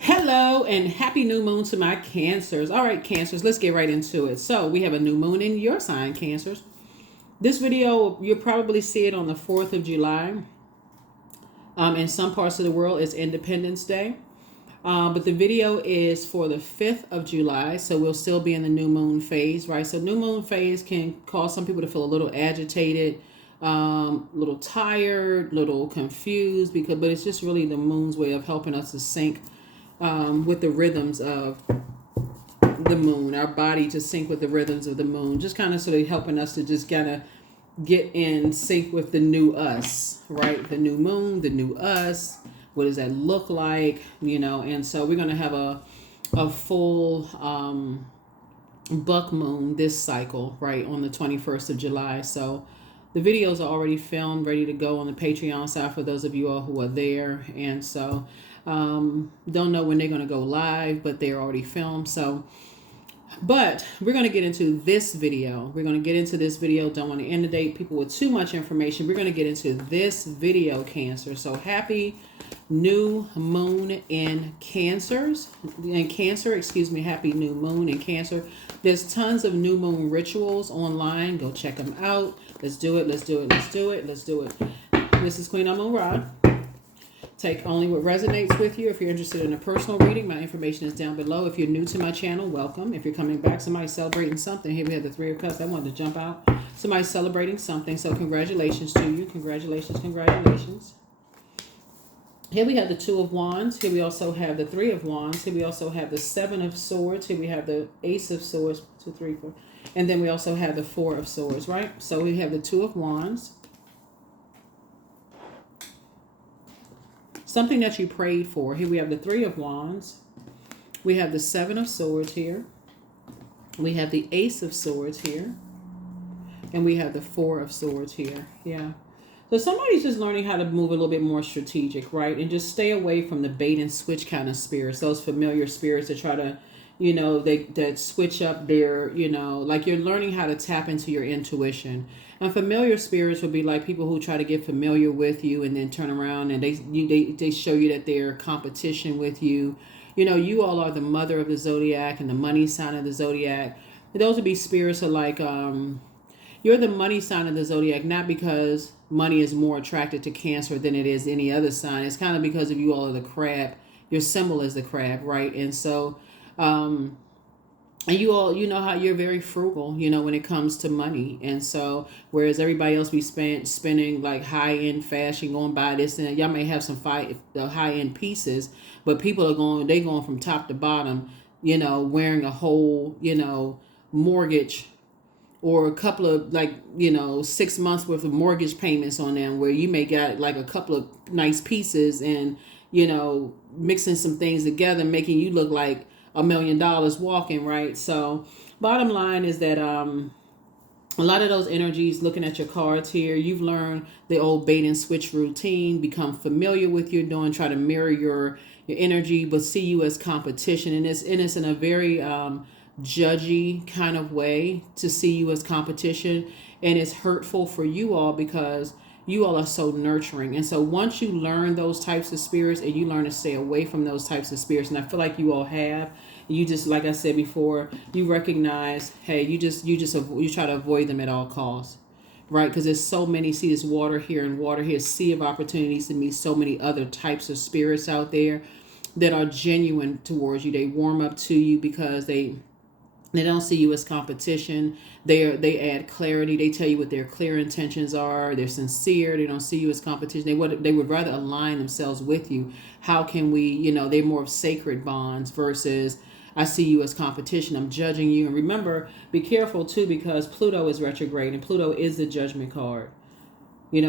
Hello and happy new moon to my cancers. All right, cancers, let's get right into it. So we have a new moon in your sign, cancers. This video, you'll probably see it on the 4th of July. In some parts of the world, it's Independence Day. But the video is for the 5th of July, so we'll still be in the new moon phase, right? So new moon phase can cause some people to feel a little agitated, a little tired, a little confused, but it's just really the moon's way of helping us to sync with the rhythms of the moon, our body to sync with the rhythms of the moon, just kind of sort of helping us to just kind of get in sync with the new us, right? The new moon, the new us. What does that look like? And so we're going to have a full buck moon this cycle, right, on the 21st of July. So the videos are already filmed, ready to go on the Patreon side for those of you all who are there. And so don't know when they're going to go live, but they're already filmed. But we're going to get into this video. Don't want to inundate people with too much information. We're going to get into this video, Cancer. So happy new moon in Cancers. Happy new moon in Cancer. There's tons of new moon rituals online. Go check them out. Let's do it. This is Queen Amun Ra. Take only what resonates with you. If you're interested in a personal reading, my information is down below. If you're new to my channel, welcome. If you're coming back, somebody's celebrating something. Here we have the Three of Cups. I wanted to jump out. Somebody's celebrating something. So congratulations to you. Congratulations. Here we have the Two of Wands. Here we also have the Three of Wands. Here we also have the Seven of Swords. Here we have the Ace of Swords. 2, 3, 4. And then we also have the Four of Swords, right? So we have the Two of Wands. Something that you prayed for. Here we have the Three of Wands. We have the Seven of Swords here. We have the Ace of Swords here. And we have the Four of Swords here. Yeah. So somebody's just learning how to move a little bit more strategic, right? And just stay away from the bait and switch kind of spirits. Those familiar spirits that try to, that switch up their, like you're learning how to tap into your intuition. And familiar spirits would be like people who try to get familiar with you and then turn around and they show you that they're competition with you. You all are the mother of the zodiac and the money sign of the zodiac. Those would be spirits are like, you're the money sign of the zodiac, not because money is more attracted to Cancer than it is any other sign. It's kind of because of you all are the crab. Your symbol is the crab, right? And so, and you all, how you're very frugal, when it comes to money. And so, whereas everybody else be spending like high-end fashion, going buy this, and y'all may have some high-end pieces, but people are going from top to bottom, wearing a whole, mortgage or a couple of 6 months worth of mortgage payments on them, where you may got like a couple of nice pieces and, mixing some things together, making you look like $1 million walking, right? So bottom line is that a lot of those energies, looking at your cards here, you've learned the old bait and switch routine, become familiar with your doing, try to mirror your energy, but see you as competition. And it's in a very judgy kind of way to see you as competition. And it's hurtful for you all because you all are so nurturing. And so once you learn those types of spirits and you learn to stay away from those types of spirits, and I feel like you all have, you just, like I said before, you recognize, hey, you try to avoid them at all costs, right? Because there's so many, see this water here and water here, sea of opportunities to meet so many other types of spirits out there that are genuine towards you. They warm up to you because they don't see you as competition. They add clarity. They tell you what their clear intentions are. They're sincere. They don't see you as competition. They would rather align themselves with you. How can we, they're more of sacred bonds versus I see you as competition. I'm judging you. And remember, be careful too, because Pluto is retrograde and Pluto is the judgment card.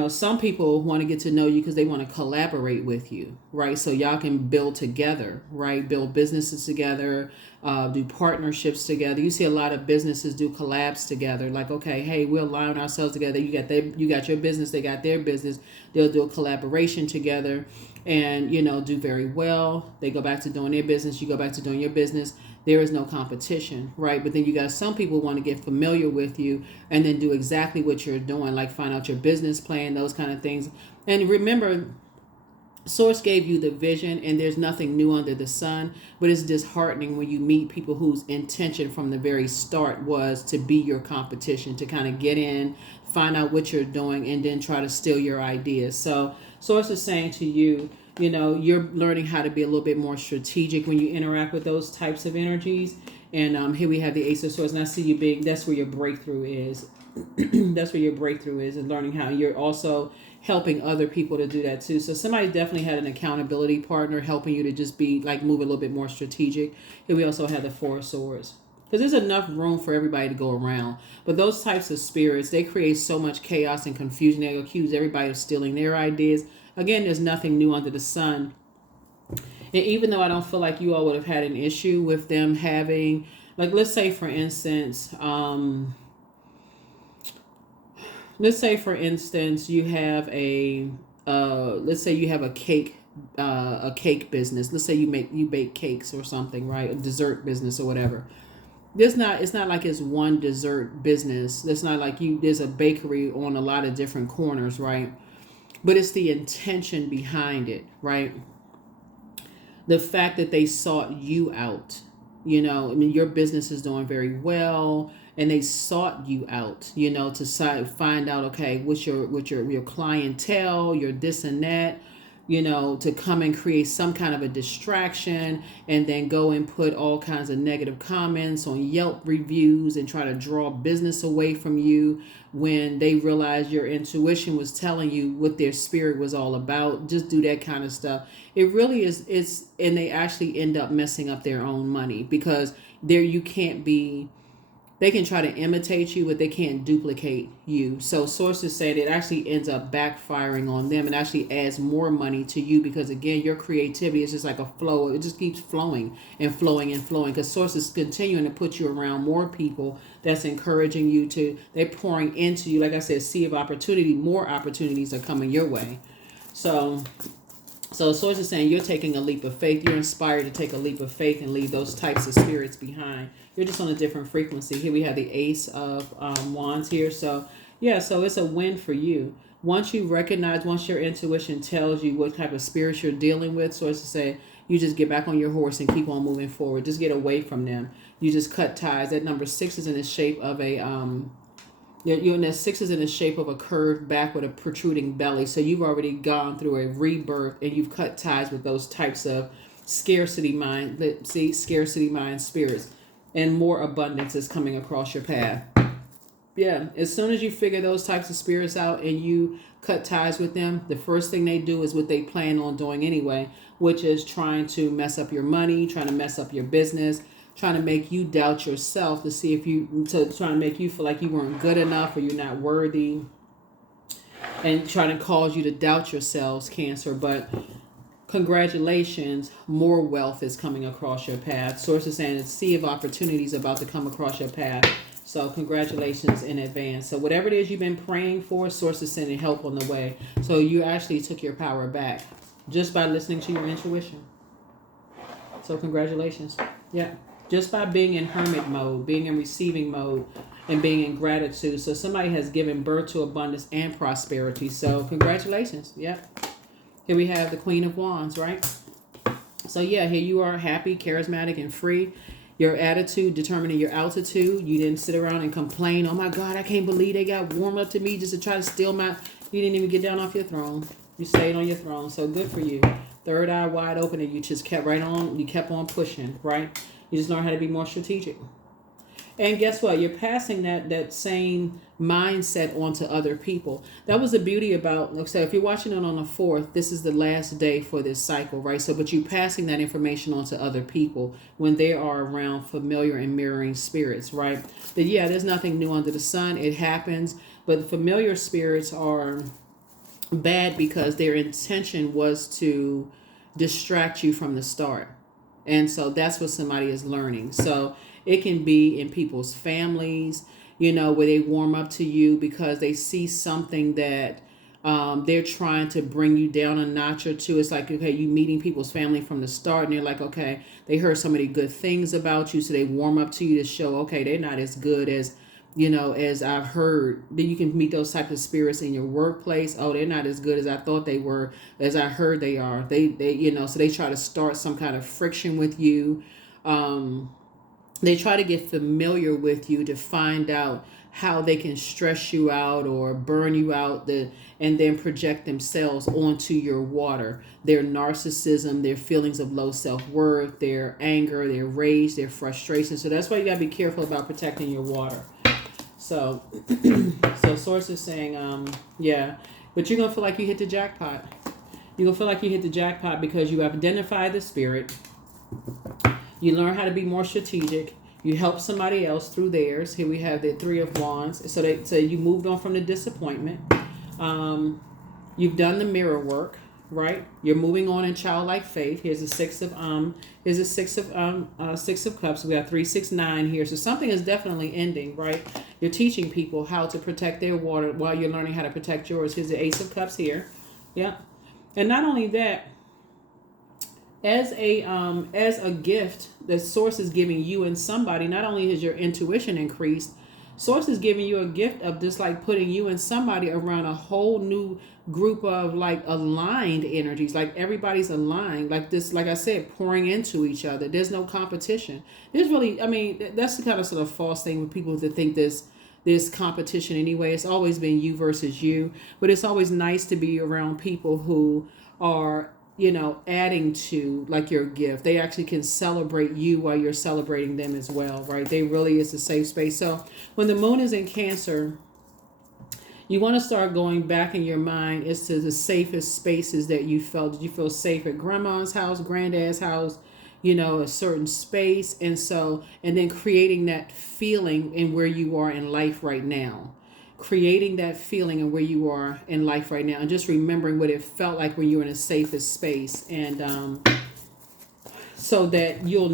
Some people want to get to know you because they want to collaborate with you, right? So y'all can build together, right? Build businesses together, do partnerships together. You see a lot of businesses do collabs together. Like, okay, hey, we'll align ourselves together. You got your business, they got their business. They'll do a collaboration together and, do very well. They go back to doing their business. You go back to doing your business. There is no competition, right? But then you got some people want to get familiar with you and then do exactly what you're doing, like find out your business plan, those kind of things. And remember, Source gave you the vision, and there's nothing new under the sun, but it's disheartening when you meet people whose intention from the very start was to be your competition, to kind of get in, find out what you're doing, and then try to steal your ideas. So Source is saying to you, you know, you're learning how to be a little bit more strategic when you interact with those types of energies. And here we have the Ace of Swords, and I see you being, that's where your breakthrough is. That's where your breakthrough is, and learning how you're also helping other people to do that too. So somebody definitely had an accountability partner helping you to just be like move a little bit more strategic. Here we also have the Four of Swords, because there's enough room for everybody to go around. But those types of spirits, they create so much chaos and confusion. They accuse everybody of stealing their ideas. Again, there's nothing new under the sun. And even though I don't feel like you all would have had an issue with them having, like, let's say for instance, you have let's say you have a cake business. Let's say you bake cakes or something, right? A dessert business or whatever. It's not like it's one dessert business. It's not like there's a bakery on a lot of different corners, right? But it's the intention behind it, right? The fact that they sought you out, you know, I mean, your business is doing very well, and they sought you out, you know, to find out, okay, what's your clientele, your this and that, you know, to come and create some kind of a distraction, and then go and put all kinds of negative comments on Yelp reviews and try to draw business away from you when they realize your intuition was telling you what their spirit was all about. Just do that kind of stuff. It really is, and they actually end up messing up their own money, because you can't be, they can try to imitate you, but they can't duplicate you. So sources say that it actually ends up backfiring on them and actually adds more money to you, because again, your creativity is just like a flow. It just keeps flowing and flowing and flowing, because sources continuing to put you around more people that's encouraging you to, they're pouring into you. Like I said, sea of opportunity, more opportunities are coming your way. So Source is saying you're taking a leap of faith. You're inspired to take a leap of faith and leave those types of spirits behind. You're just on a different frequency. Here we have the Ace of Wands here. So, yeah, so it's a win for you. Once you recognize, once your intuition tells you what type of spirits you're dealing with, Source is saying you just get back on your horse and keep on moving forward. Just get away from them. You just cut ties. That number 6 is in the shape of a you're in that 6 is in the shape of a curved back with a protruding belly. So you've already gone through a rebirth, and you've cut ties with those types of scarcity mind spirits, and more abundance is coming across your path. Yeah, as soon as you figure those types of spirits out and you cut ties with them, the first thing they do is what they plan on doing anyway, which is trying to mess up your money, trying to mess up your business, trying to make you doubt yourself, to see if trying to make you feel like you weren't good enough or you're not worthy, and trying to cause you to doubt yourselves, Cancer. But congratulations, more wealth is coming across your path. Source is saying a sea of opportunities about to come across your path. So congratulations in advance. So whatever it is you've been praying for, Source is sending help on the way. So you actually took your power back just by listening to your intuition. So congratulations. Yeah. Just by being in hermit mode, being in receiving mode, and being in gratitude. So somebody has given birth to abundance and prosperity. So congratulations. Yep. Here we have the Queen of Wands, right? So yeah, here you are, happy, charismatic, and free. Your attitude determining your altitude. You didn't sit around and complain, oh my God, I can't believe they got warmed up to me just to try to steal my... You didn't even get down off your throne. You stayed on your throne. So good for you. Third eye wide open, and you just kept right on. You kept on pushing, right? You just learn how to be more strategic. And guess what? You're passing that same mindset on to other people. That was the beauty about, like I said, if you're watching it on the 4th, this is the last day for this cycle, right? So, but you passing that information on to other people when they are around familiar and mirroring spirits, right? That, yeah, there's nothing new under the sun. It happens. But familiar spirits are bad because their intention was to distract you from the start. And so that's what somebody is learning. So it can be in people's families, you know, where they warm up to you because they see something that they're trying to bring you down a notch or two. It's like, okay, you meeting people's family from the start, and they're like, okay, they heard so many good things about you, so they warm up to you to show, okay, they're not as good as as I've heard, that you can meet those types of spirits in your workplace. Oh, they're not as good as I thought they were, as I heard they are. So they try to start some kind of friction with you. They try to get familiar with you to find out how they can stress you out or burn you out, and then project themselves onto your water. Their narcissism, their feelings of low self-worth, their anger, their rage, their frustration. So that's why you got to be careful about protecting your water. So, so Source is saying, yeah, but you're going to feel like you hit the jackpot. You're going to feel like you hit the jackpot because you have identified the spirit. You learn how to be more strategic. You help somebody else through theirs. Here we have the Three of Wands. So you moved on from the disappointment. You've done the mirror work, right? You're moving on in childlike faith. Here's a Six of Cups. We have 3, 6, 9 here. So something is definitely ending, right? You're teaching people how to protect their water while you're learning how to protect yours. Here's the Ace of Cups here. Yeah. And not only that, as a gift that Source is giving you and somebody, not only has your intuition increased, Source is giving you a gift of just like putting you and somebody around a whole new group of like aligned energies. Like everybody's aligned, like this, like I said, pouring into each other. There's no competition. There's really, I mean, that's the kind of sort of false thing with people that think there's competition anyway. It's always been you versus you, but it's always nice to be around people who are, adding to like your gift. They actually can celebrate you while you're celebrating them as well, right? They really is a safe space. So when the moon is in Cancer, you want to start going back in your mind as to the safest spaces that you felt. Did you feel safe at grandma's house, granddad's house, a certain space? And then creating that feeling in where you are in life right now. Creating that feeling of where you are in life right now, and just remembering what it felt like when you were in a safest space, and so that you'll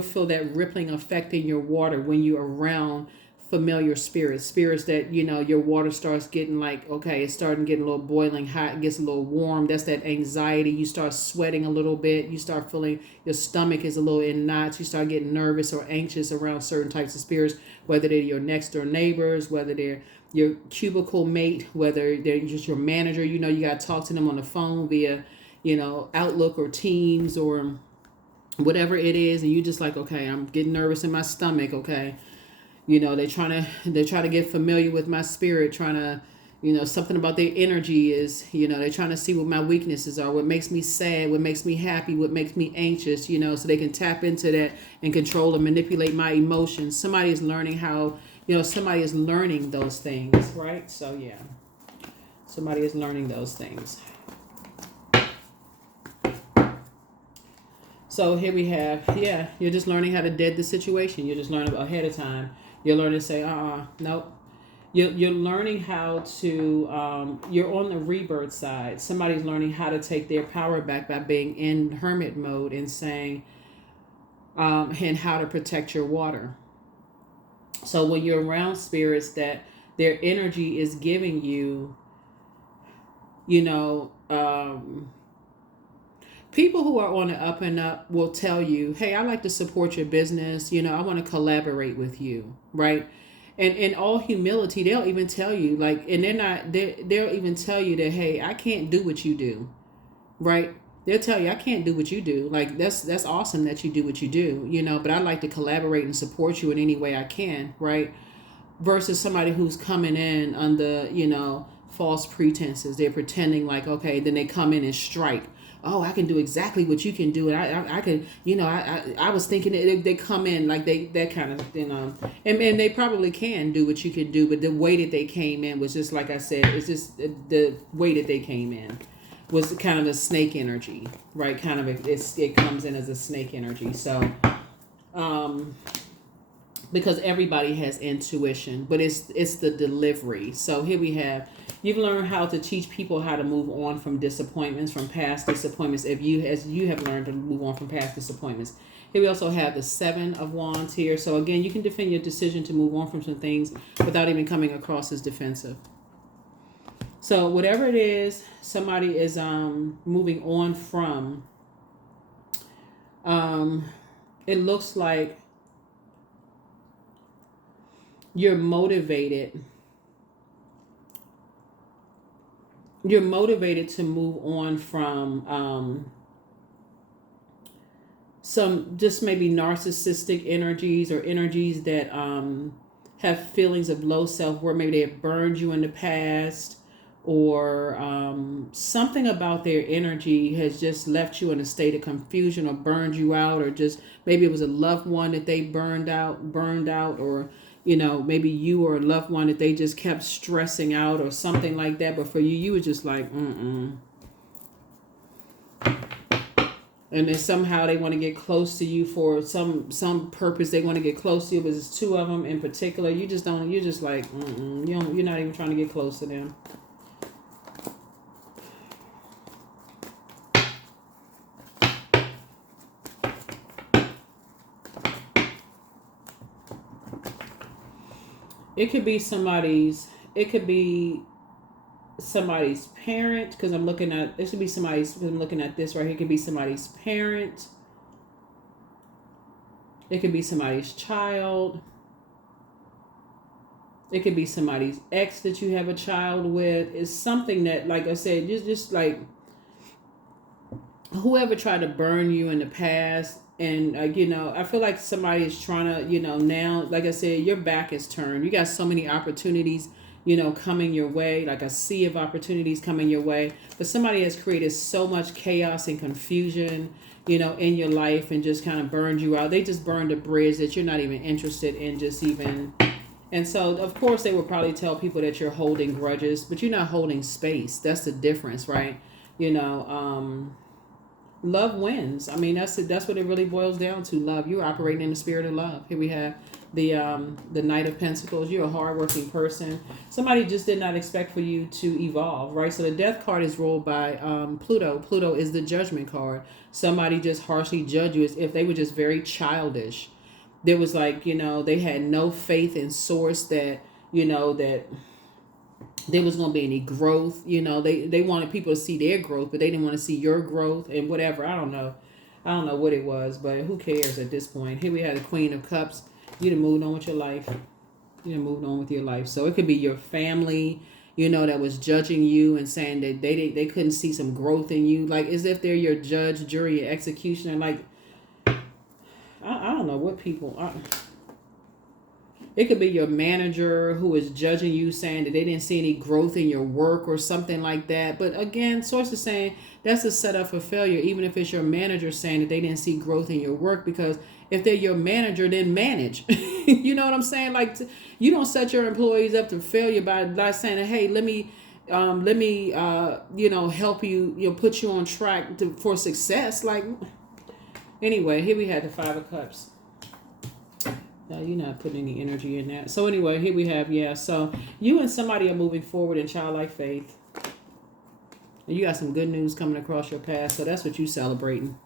feel that rippling effect in your water when you're around familiar spirits that your water starts getting like, okay, it's starting getting a little boiling hot, it gets a little warm. That's that anxiety. You start sweating a little bit, you start feeling your stomach is a little in knots, you start getting nervous or anxious around certain types of spirits, whether they're your next door neighbors, whether they're your cubicle mate, whether they're just your manager. You got to talk to them on the phone via Outlook or Teams or whatever it is, and you just like, okay, I'm getting nervous in my stomach, okay. They try to get familiar with my spirit, trying to, something about their energy is, they're trying to see what my weaknesses are, what makes me sad, what makes me happy, what makes me anxious, so they can tap into that and control and manipulate my emotions. Somebody is learning how, somebody is learning those things, right? So yeah, somebody is learning those things. So here we have, yeah, you're just learning how to dead the situation. You're just learning ahead of time. You're learning to say, nope. You're learning how to, you're on the rebirth side. Somebody's learning how to take their power back by being in hermit mode and saying, and how to protect your water. So when you're around spirits that their energy is giving you, people who are on the up and up will tell you, hey, I like to support your business. I want to collaborate with you, right? And in all humility, they'll even tell you, like, and they'll even tell you that, hey, I can't do what you do, right? They'll tell you, I can't do what you do. Like, that's awesome that you do what you do, but I'd like to collaborate and support you in any way I can, right? Versus somebody who's coming in under, false pretenses. They're pretending like, okay, then they come in and strike. Oh, I can do exactly what you can do. And I can, I was thinking they come in like that kind of, and they probably can do what you can do. But the way that they came in was just, like I said, it's just the way that they came in was kind of a snake energy, right? Kind of, it comes in as a snake energy. So, because everybody has intuition, but it's the delivery. So here we have, you've learned how to teach people how to move on from disappointments, from past disappointments, as you have learned to move on from past disappointments. Here we also have the Seven of Wands here. So again, you can defend your decision to move on from some things without even coming across as defensive. So whatever it is, somebody is moving on from, it looks like you're motivated. You're motivated to move on from some just maybe narcissistic energies, or energies that have feelings of low self-worth. Maybe they have burned you in the past, or something about their energy has just left you in a state of confusion, or burned you out, or just maybe it was a loved one that they burned out, or maybe you or a loved one that they just kept stressing out, or something like that. But for you, you were just like, and then somehow they want to get close to you for some purpose. They want to get close to you, but it's two of them in particular. You just don't. You're just like, you're not even trying to get close to them. It could be somebody's. It could be somebody's parent, because I'm looking at this. Could be somebody's. Because I'm looking at this right here. It could be somebody's parent. It could be somebody's child. It could be somebody's ex that you have a child with. It's something that, like I said, just like whoever tried to burn you in the past. And, I feel like somebody is trying to, now, like I said, your back is turned. You got so many opportunities, coming your way, like a sea of opportunities coming your way. But somebody has created so much chaos and confusion, in your life, and just kind of burned you out. They just burned a bridge that you're not even interested in, just even. And so, of course, they will probably tell people that you're holding grudges, but you're not holding space. That's the difference, right? Love wins. I mean, that's what it really boils down to. Love. You're operating in the spirit of love. Here we have the Knight of Pentacles. You're a hardworking person. Somebody just did not expect for you to evolve, right? So the Death card is ruled by Pluto. Pluto is the Judgment card. Somebody just harshly judged you as if they were just very childish. There was like, they had no faith in source that, that there was going to be any growth. They wanted people to see their growth, but they didn't want to see your growth and whatever. I don't know what it was, but who cares at this point? Here we have the Queen of Cups. You done moved on with your life. So it could be your family, that was judging you and saying that they couldn't see some growth in you. Like, as if they're your judge, jury, and executioner. Like, I don't know what people are. It could be your manager who is judging you, saying that they didn't see any growth in your work or something like that. But again, source is saying that's a setup for failure, even if it's your manager saying that they didn't see growth in your work. Because if they're your manager, then manage. You know what I'm saying? Like, you don't set your employees up to failure by saying, hey, let me help you, put you on track for success. Like, anyway, here we had the Five of Cups. No, you're not putting any energy in that. So anyway, here we have, so you and somebody are moving forward in childlike faith. And you got some good news coming across your path. So that's what you're celebrating.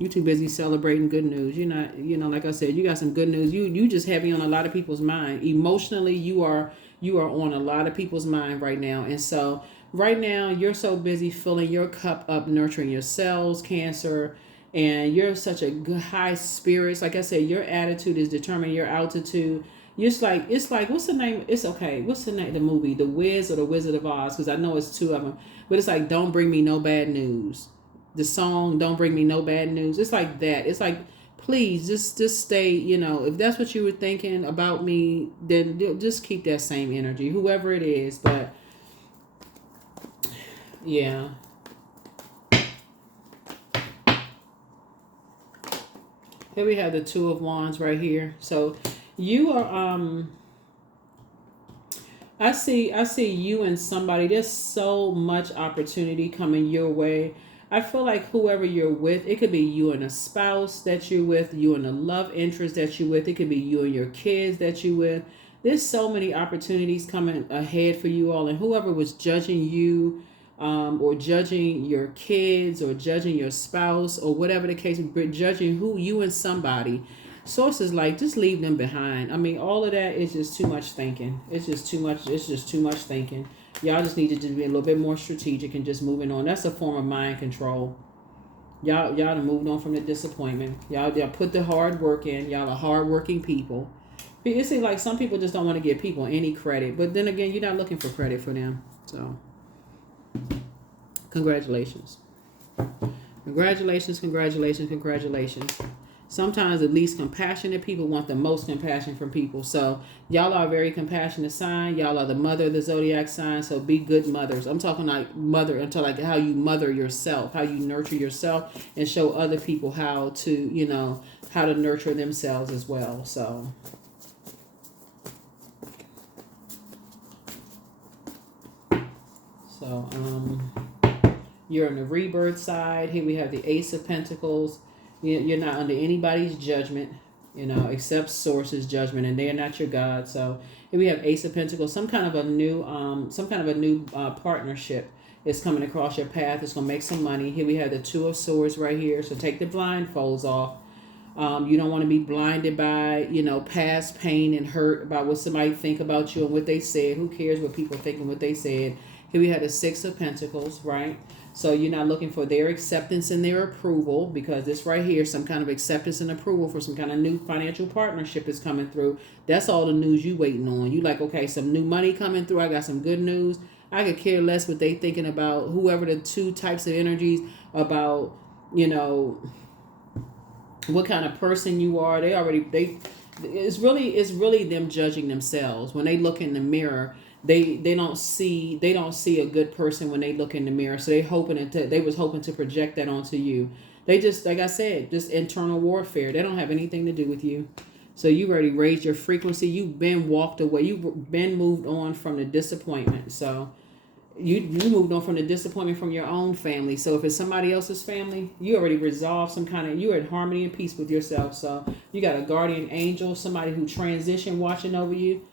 You're too busy celebrating good news. You're not, like I said, you got some good news. You just heavy on a lot of people's mind. Emotionally, you are on a lot of people's mind right now. And so right now, you're so busy filling your cup up, nurturing your cells, Cancer. And you're such a good high spirits. Like I said, your attitude is determining your altitude. It's like, what's the name? It's okay. What's the name of the movie? The Wiz or the Wizard of Oz? Because I know it's two of them. But it's like, don't bring me no bad news. The song, don't bring me no bad news. It's like that. It's like, please just stay, if that's what you were thinking about me, then just keep that same energy, whoever it is. But yeah. Here we have the Two of Wands right here. So you are, I see you and somebody. There's so much opportunity coming your way. I feel like whoever you're with, it could be you and a spouse that you're with, you and a love interest that you're with. It could be you and your kids that you're with. There's so many opportunities coming ahead for you all. And whoever was judging you, or judging your kids, or judging your spouse, or whatever the case, judging you and somebody. Sources like, just leave them behind. I mean, all of that is just too much thinking. It's just too much thinking. Y'all just need to just be a little bit more strategic and just moving on. That's a form of mind control. Y'all done moved on from the disappointment. Y'all put the hard work in. Y'all are hardworking people. It seems like some people just don't want to give people any credit. But then again, you're not looking for credit for them. So, congratulations. Congratulations, congratulations, congratulations. Sometimes the least compassionate people want the most compassion from people. So y'all are a very compassionate sign. Y'all are the mother of the zodiac sign. So be good mothers. I'm talking like mother until like how you mother yourself, how you nurture yourself, and show other people how to, you know, how to nurture themselves as well. So you're on the rebirth side. Here we have the Ace of Pentacles. You're not under anybody's judgment, you know, except Source's judgment, and they are not your God. So here we have Ace of Pentacles. Some kind of a new partnership is coming across your path. It's gonna make some money. Here we have the Two of Swords right here. So take the blindfolds off. You don't want to be blinded by, you know, past pain and hurt about what somebody think about you and what they said. Who cares what people think and what they said? Here we have the Six of Pentacles, right? So you're not looking for their acceptance and their approval, because this right here, some kind of acceptance and approval for some kind of new financial partnership is coming through. That's all the news you waiting on. You like, okay, some new money coming through. I got some good news. I could care less what they thinking about whoever the two types of energies about, you know, what kind of person you are. It's really them judging themselves. When they look in the mirror, they don't see a good person when they look in the mirror. So they was hoping to project that onto you. They just, like I said, just internal warfare. They don't have anything to do with you. So you already raised your frequency. You've been walked away. You've been moved on from the disappointment. So you moved on from the disappointment from your own family. So if it's somebody else's family, you already resolved you're in harmony and peace with yourself. So you got a guardian angel, somebody who transitioned watching over you.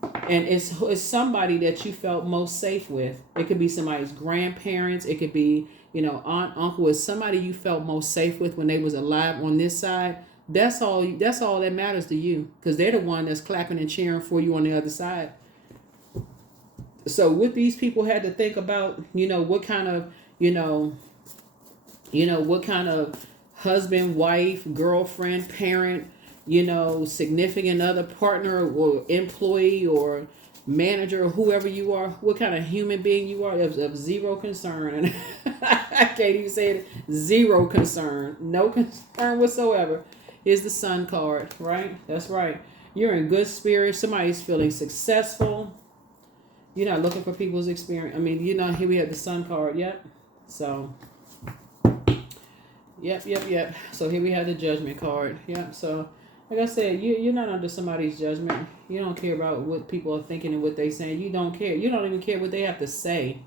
And it's somebody that you felt most safe with. It could be somebody's grandparents. It could be, you know, aunt, uncle. It's somebody you felt most safe with when they was alive on this side. That's all that matters to you, because they're the one that's clapping and cheering for you on the other side. So what these people had to think about, you know, what kind of, what kind of husband, wife, girlfriend, parent, you know, significant other, partner, or employee, or manager, or whoever you are, what kind of human being you are, of zero concern. And I can't even say it. Zero concern. No concern whatsoever. Here's the Sun card, right? That's right. You're in good spirits. Somebody's feeling successful. You're not looking for people's experience. I mean, here we have the Sun card. Yep. So, yep. So here we have the Judgment card. Yep. So, like I said, you're not under somebody's judgment. You don't care about what people are thinking and what they're saying. You don't care. You don't even care what they have to say.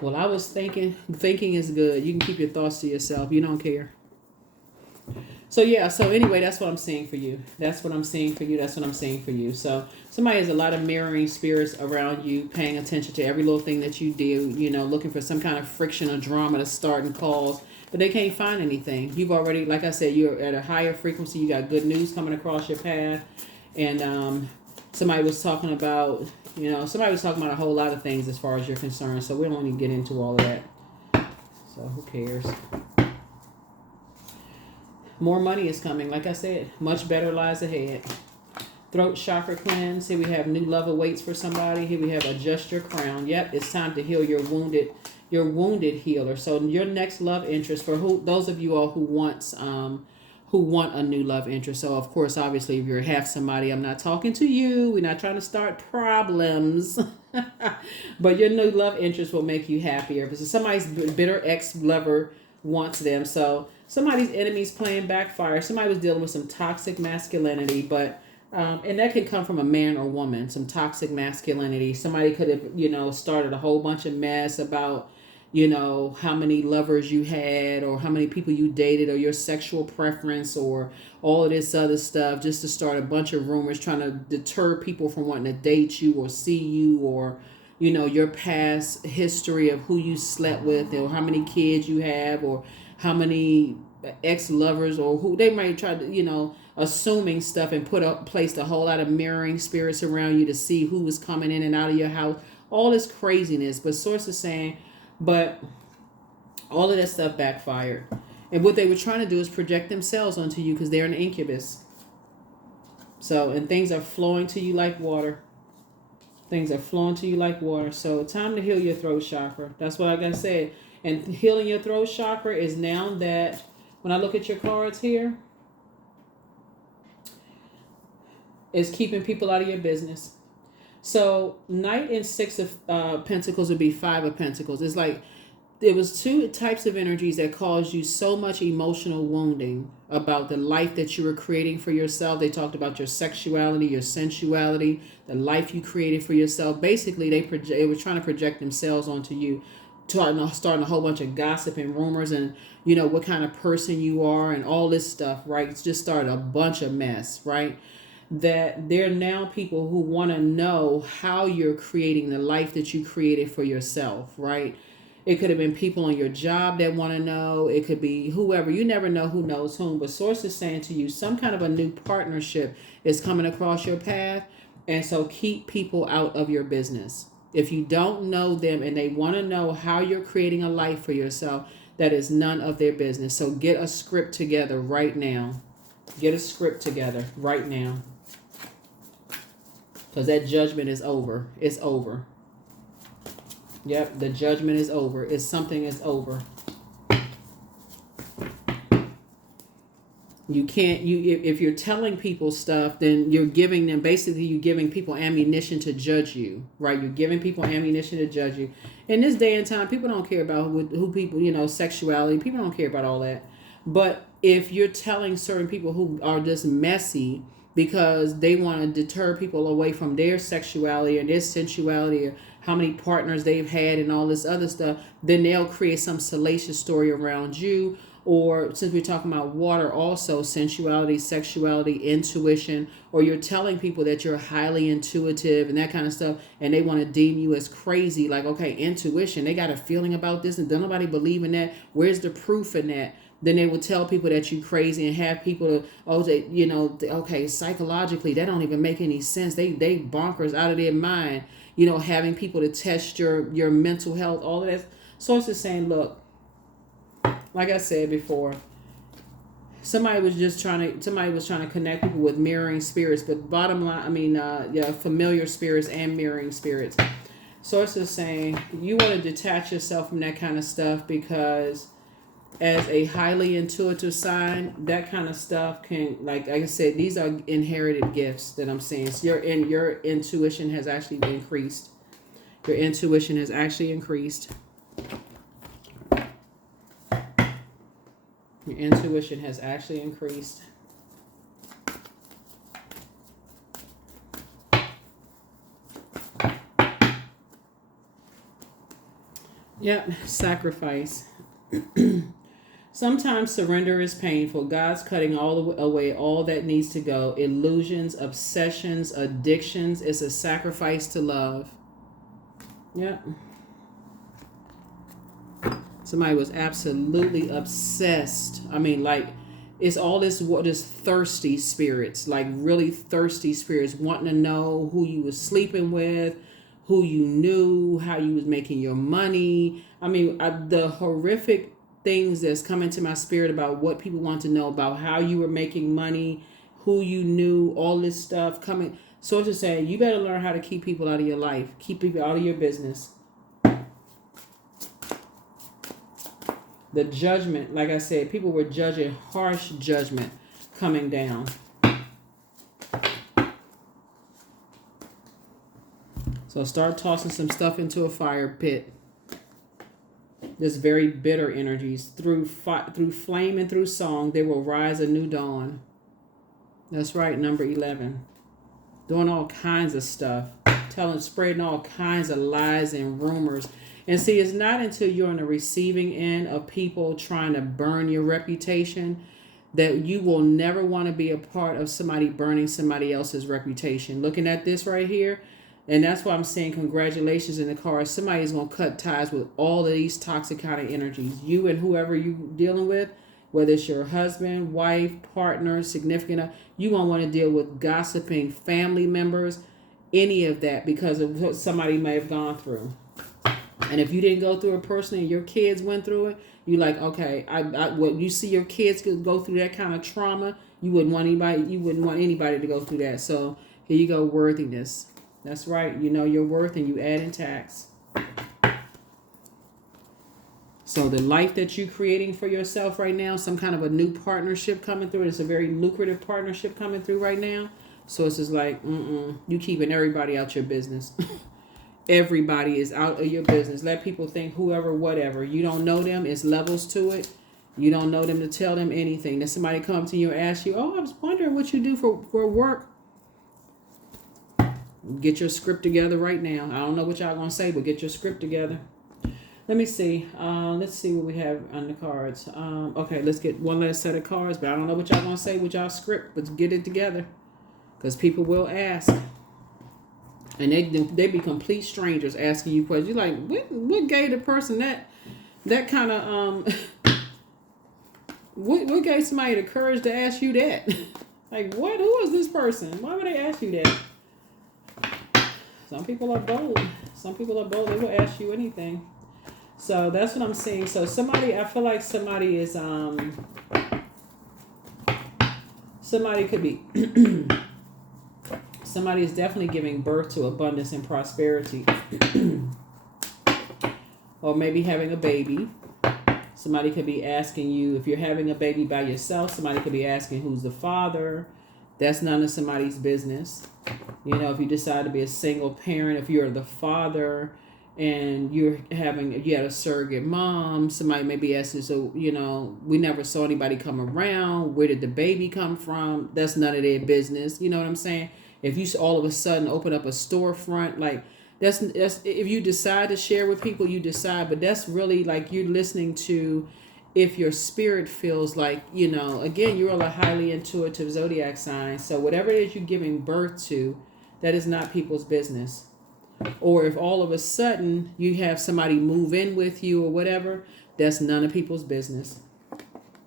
Well, I was thinking is good. You can keep your thoughts to yourself. You don't care. So yeah, so anyway, that's what I'm seeing for you. That's what I'm seeing for you. So somebody has a lot of mirroring spirits around you, paying attention to every little thing that you do, you know, looking for some kind of friction or drama to start and cause, but they can't find anything. You've already, like I said, you're at a higher frequency. You got good news coming across your path. And somebody was talking about a whole lot of things as far as you're concerned. So we don't even get into all of that. So who cares? More money is coming. Like I said, much better lies ahead. Throat chakra cleanse. Here we have new love awaits for somebody. Here we have adjust your crown. Yep, it's time to heal your wounded healer. So your next love interest, for those of you all who want a new love interest. So of course, obviously, if you're half somebody, I'm not talking to you. We're not trying to start problems. But your new love interest will make you happier, because somebody's bitter ex-lover wants them. So somebody's enemy's playing backfire. Somebody was dealing with some toxic masculinity, but and that could come from a man or woman, some toxic masculinity. Somebody could have, started a whole bunch of mess about, how many lovers you had, or how many people you dated, or your sexual preference, or all of this other stuff, just to start a bunch of rumors trying to deter people from wanting to date you or see you, or your past history of who you slept with, or how many kids you have, or how many ex-lovers, or who they might try to, assuming stuff, and placed a whole lot of mirroring spirits around you to see who was coming in and out of your house. All this craziness. But Source is saying, but all of that stuff backfired. And what they were trying to do is project themselves onto you, because they're an incubus. So, and things are flowing to you like water. Things are flowing to you like water. So, time to heal your throat chakra. That's what I gotta say. And healing your throat chakra is now that when I look at your cards here, is keeping people out of your business. So, Knight and Six of Pentacles would be Five of Pentacles. It's like there was two types of energies that caused you so much emotional wounding about the life that you were creating for yourself. They talked about your sexuality, your sensuality, the life you created for yourself. Basically, they were trying to project themselves onto you, starting a whole bunch of gossip and rumors and, you know, what kind of person you are and all this stuff, right? It's just started a bunch of mess, right? That there are now people who want to know how you're creating the life that you created for yourself, right? It could have been people on your job that want to know. It could be whoever. You never know who knows whom. But Source is saying to you, some kind of a new partnership is coming across your path. And so keep people out of your business. If you don't know them and they want to know how you're creating a life for yourself, that is none of their business. So get a script together right now. Get a script together right now. Because that judgment is over. It's over. Yep, the judgment is over. It's something is over. You can't, if you're telling people stuff, then you're giving them, basically you're giving people ammunition to judge you, right? You're giving people ammunition to judge you. In this day and time, people don't care about who people, you know, sexuality. People don't care about all that. But if you're telling certain people who are just messy because they want to deter people away from their sexuality or their sensuality or how many partners they've had and all this other stuff, then they'll create some salacious story around you. Or since we're talking about water, also sensuality, sexuality, intuition, or you're telling people that you're highly intuitive and that kind of stuff, and they want to deem you as crazy. Like, okay, intuition, they got a feeling about this and don't nobody believe in that. Where's the proof in that? Then they will tell people that you're crazy and have people to, they, you know, okay, psychologically, that don't even make any sense. They bonkers out of their mind, you know, having people to test your mental health, all of that. So it's just saying, look, like I said before, somebody was trying to connect people with mirroring spirits, but bottom line, familiar spirits and mirroring spirits. So it's just saying you want to detach yourself from that kind of stuff, because as a highly intuitive sign, that kind of stuff can, like I said, these are inherited gifts that I'm saying. So your intuition has actually increased. Your intuition has actually increased. Your intuition has actually increased. Yep, sacrifice. Sometimes surrender is painful. God's cutting away all that needs to go. Illusions, obsessions, addictions. It's a sacrifice to love. Yep. Somebody was absolutely obsessed. I mean, like, it's all this thirsty spirits, like really thirsty spirits, wanting to know who you was sleeping with, who you knew, how you was making your money. I mean, the horrific things that's coming to my spirit about what people want to know about how you were making money, who you knew, all this stuff coming. So it's just saying, you better learn how to keep people out of your life, keep people out of your business. The judgment, like I said, people were judging, harsh judgment coming down. So start tossing some stuff into a fire pit. This very bitter energies. Through flame and through song, there will rise a new dawn. That's right, number 11. Doing all kinds of stuff. Spreading all kinds of lies and rumors. And see, it's not until you're on the receiving end of people trying to burn your reputation that you will never want to be a part of somebody burning somebody else's reputation. Looking at this right here, and that's why I'm saying congratulations in the card. Somebody's going to cut ties with all of these toxic kind of energies. You and whoever you're dealing with, whether it's your husband, wife, partner, significant, you won't want to deal with gossiping family members, any of that, because of what somebody may have gone through. And if you didn't go through it personally and your kids went through it, You like, okay, what you see your kids go through that kind of trauma, you wouldn't want anybody to go through that. So here you go, worthiness. That's right. You know your worth and you add in tax. So the life that you're creating for yourself right now, some kind of a new partnership coming through. It's a very lucrative partnership coming through right now. So it's just like, you keeping everybody out your business. Everybody is out of your business. Let people think whoever, whatever. You don't know them. It's levels to it. You don't know them to tell them anything. Then somebody come to you and ask you, oh, I was wondering what you do for work. Get your script together right now. I don't know what y'all going to say, but get your script together. Let me see. Let's see what we have on the cards. Okay, let's get one last set of cards, but I don't know what y'all going to say with y'all script, but get it together. Because people will ask. And they be complete strangers asking you questions. You're like, what gave the person that kind of, what gave somebody the courage to ask you that? Like, what? Who is this person? Why would they ask you that? Some people are bold. They will ask you anything. So that's what I'm seeing. So I feel like somebody is, somebody could be, somebody is definitely giving birth to abundance and prosperity. Or maybe having a baby. Somebody could be asking you, if you're having a baby by yourself, somebody could be asking who's the father. That's none of somebody's business. You know, if you decide to be a single parent, if you're the father and you had a surrogate mom, somebody may be asking, so, you know, we never saw anybody come around. Where did the baby come from? That's none of their business. You know what I'm saying? If you all of a sudden open up a storefront, like that's if you decide to share with people, you decide. But that's really like you're listening to if your spirit feels like, you know, again, you're a highly intuitive zodiac sign. So whatever it is you're giving birth to, that is not people's business. Or if all of a sudden you have somebody move in with you or whatever, that's none of people's business.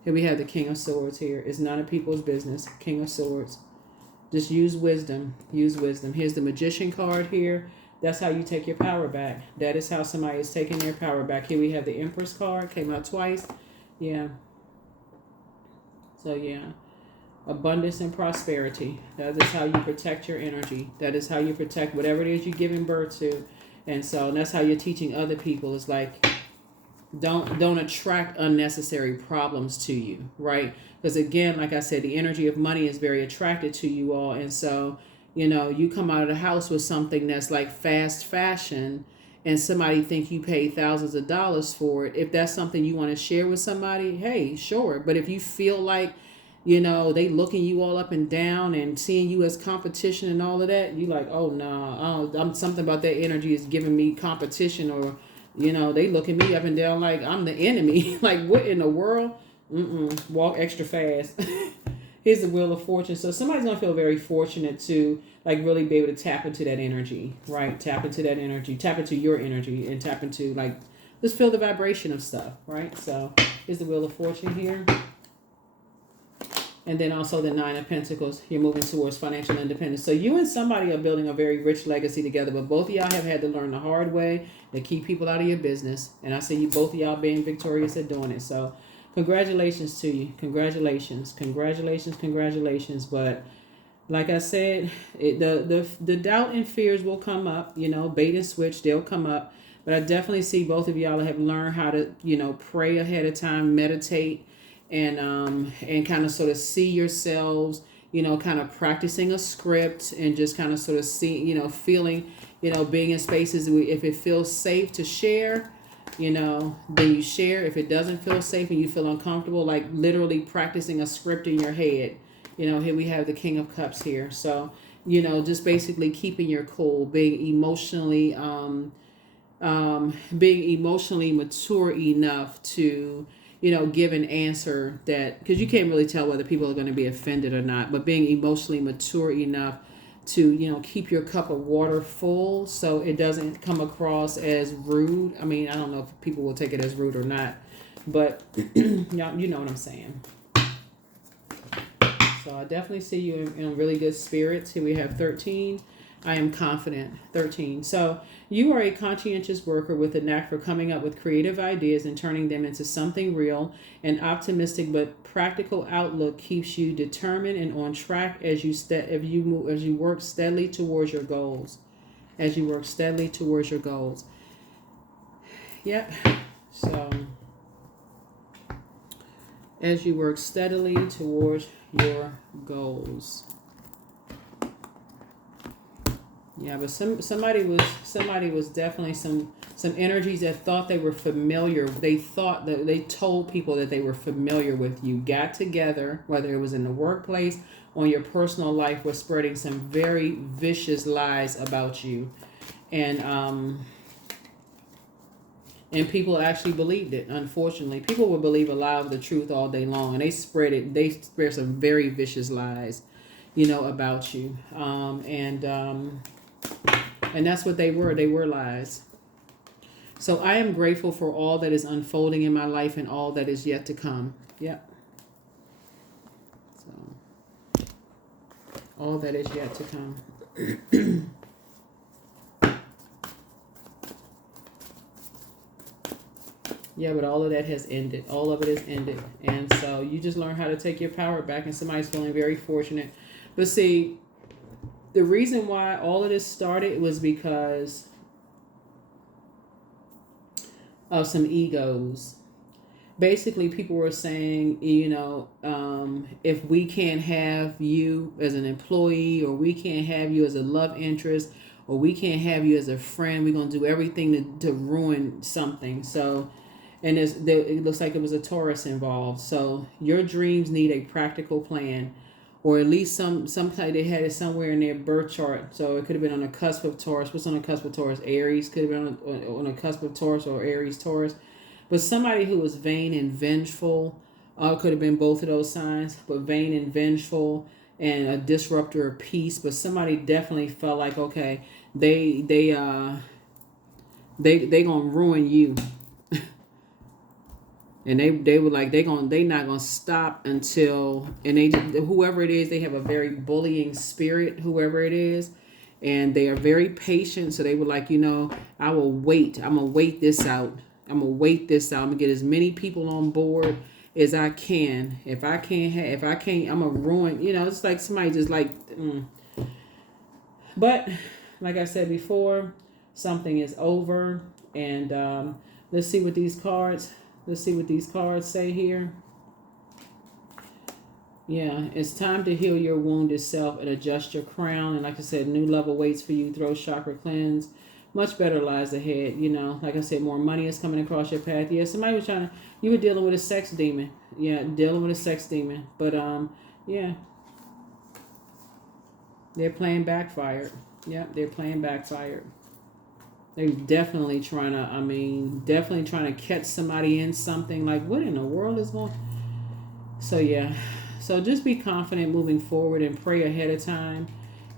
Here we have the King of Swords here. It's none of people's business. King of Swords. Just use wisdom. Use wisdom. Here's the Magician card here. That's how you take your power back. That is how somebody is taking their power back. Here we have the Empress card. Came out twice. Yeah. So, yeah. Abundance and prosperity. That is how you protect your energy. That is how you protect whatever it is you're giving birth to. And so that's how you're teaching other people. It's like, don't attract unnecessary problems to you, right? Because again, like I said, the energy of money is very attracted to you all. And so, you know, you come out of the house with something that's like fast fashion and somebody think you pay thousands of dollars for it. If that's something you want to share with somebody, hey, sure. But if you feel like, you know, they looking you all up and down and seeing you as competition and all of that, you like, oh, no, I'm something about that energy is giving me competition, or, you know, they looking me up and down like I'm the enemy. Like, what in the world? Walk extra fast. Here's the Wheel of Fortune. So somebody's going to feel very fortunate to, like, really be able to tap into that energy, right? Tap into that energy. Tap into your energy and tap into, like, just feel the vibration of stuff, right? So here's the Wheel of Fortune here. And then also the Nine of Pentacles. You're moving towards financial independence. So you and somebody are building a very rich legacy together. But both of y'all have had to learn the hard way to keep people out of your business. And I see you, both of y'all being victorious at doing it. So congratulations to you. Congratulations. But like I said, the doubt and fears will come up. You know, bait and switch, they'll come up. But I definitely see both of y'all have learned how to, you know, pray ahead of time, meditate, and kind of sort of see yourselves, you know, kind of practicing a script and just kind of sort of see, you know, feeling, you know, being in spaces where if it feels safe to share, you know, then you share. If it doesn't feel safe and you feel uncomfortable, like literally practicing a script in your head. You know, here we have the King of Cups here. So, you know, just basically keeping your cool, being emotionally mature enough to, you know, give an answer that, because you can't really tell whether people are going to be offended or not, but being emotionally mature enough to, you know, keep your cup of water full so it doesn't come across as rude. I mean, I don't know if people will take it as rude or not, but you know what I'm saying. So I definitely see you in really good spirits. Here we have 13. I am confident. 13. So you are a conscientious worker with a knack for coming up with creative ideas and turning them into something real. An optimistic but practical outlook keeps you determined and on track as you work steadily towards your goals. As you work steadily towards your goals. Yep. So as you work steadily towards your goals. Yeah, but somebody was definitely some energies that thought they were familiar. They thought that they told people that they were familiar with you. Got together, whether it was in the workplace or your personal life, was spreading some very vicious lies about you, and people actually believed it. Unfortunately, people will believe a lie of the truth all day long, and they spread it. They spread some very vicious lies, about you, and that's what they were. They were lies. So I am grateful for all that is unfolding in my life and all that is yet to come. Yep. So all that is yet to come. Yeah, but all of that has ended. All of it has ended. And so you just learn how to take your power back, and somebody's feeling very fortunate. But see, the reason why all of this started was because of some egos. Basically, people were saying, if we can't have you as an employee, or we can't have you as a love interest, or we can't have you as a friend, we're going to do everything to ruin something. So, and it looks like it was a Taurus involved. So your dreams need a practical plan. Or at least some they had it somewhere in their birth chart. So it could have been on the cusp of Taurus. What's on the cusp of Taurus? Aries. Could have been on the cusp of Taurus or Aries, Taurus. But somebody who was vain and vengeful. Could have been both of those signs. But vain and vengeful and a disruptor of peace. But somebody definitely felt like, okay, they gonna ruin you. And they were like, they not gonna stop until, and whoever it is, they have a very bullying spirit, whoever it is, and they are very patient. So they were like, I will wait. I'm gonna wait this out. I'm gonna get as many people on board as I can. If I can't, I'm gonna ruin. It's like somebody just like. But like I said before, something is over, and let's see what these cards. Let's see what these cards say here. Yeah, it's time to heal your wounded self and adjust your crown. And like I said, new level waits for you. Throat chakra cleanse. Much better lies ahead. Like I said, more money is coming across your path. Yeah, somebody was you were dealing with a sex demon. Yeah, dealing with a sex demon. But, yeah. They're playing backfired. Yeah, they're playing backfired. They're definitely trying to catch somebody in something. Like, what in the world is going? So yeah, so just be confident moving forward and pray ahead of time.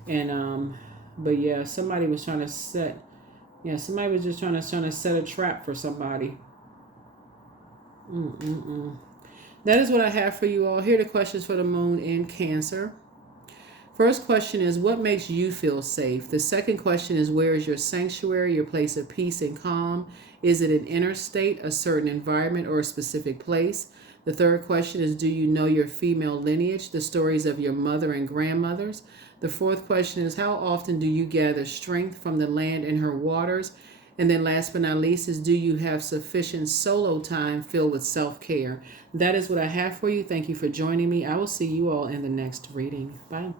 And but yeah, somebody was trying to set. Yeah, somebody was just trying to set a trap for somebody. That is what I have for you all. Here are the questions for the moon in Cancer. First question is, what makes you feel safe? The second question is, where is your sanctuary, your place of peace and calm? Is it an inner state, a certain environment, or a specific place? The third question is, do you know your female lineage, the stories of your mother and grandmothers? The fourth question is, how often do you gather strength from the land and her waters? And then last but not least is, do you have sufficient solo time filled with self-care? That is what I have for you. Thank you for joining me. I will see you all in the next reading. Bye.